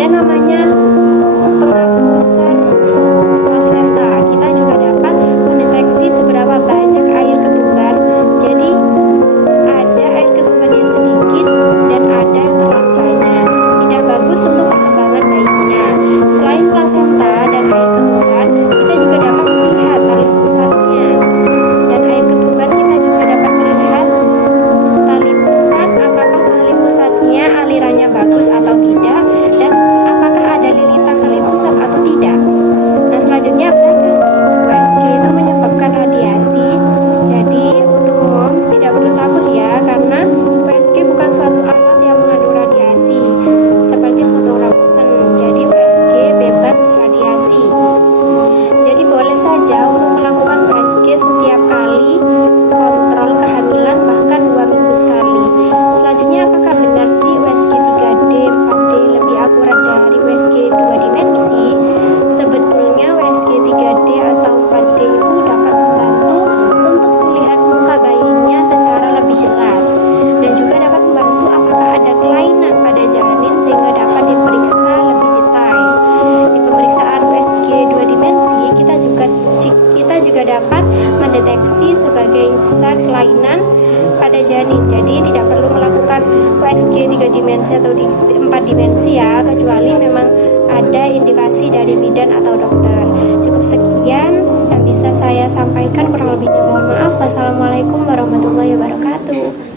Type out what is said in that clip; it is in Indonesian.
ada namanya penghapusan plasenta. Kita juga dapat mendeteksi seberapa banyak air ketuban. Jadi ada air ketuban yang sedikit dan ada yang terlalu banyak. Tidak bagus untuk perkembangan bayinya. Selain plasenta dan air ketuban, kita juga dapat melihat tali pusatnya. Dan air ketuban kita juga dapat melihat tali pusat, apakah tali pusatnya alirannya bagus atau tidak, dan apakah ada lilitan tali pusat atau tidak. Nah, selanjutnya benarkah USG itu menyebabkan radiasi? Jadi untuk moms tidak perlu takut ya, karena USG bukan suatu alat yang mengandung radiasi seperti fotorampsen. Jadi USG bebas radiasi. Jadi boleh saja untuk melakukan USG setiap kali kontrol kehamilan, bahkan 2 minggu sekali. Selanjutnya, apakah benar sih USG 3D, 4D lebih akurat dari USG 2 dimensi? Sebetulnya USG 3D atau 4D itu dapat membantu untuk melihat muka bayinya secara lebih jelas, dan juga dapat membantu apakah ada kelainan pada janin sehingga dapat diperiksa lebih detail. Di pemeriksaan USG 2 dimensi, kita juga dapat mendeteksi sebagai besar kelainan pada janin. Jadi tidak perlu melakukan USG 3 dimensi atau 4 dimensi ya, kecuali memang ada indikasi dari bidan atau dokter. Cukup sekian yang bisa saya sampaikan, kurang lebihnya mohon maaf. Wassalamualaikum warahmatullahi wabarakatuh.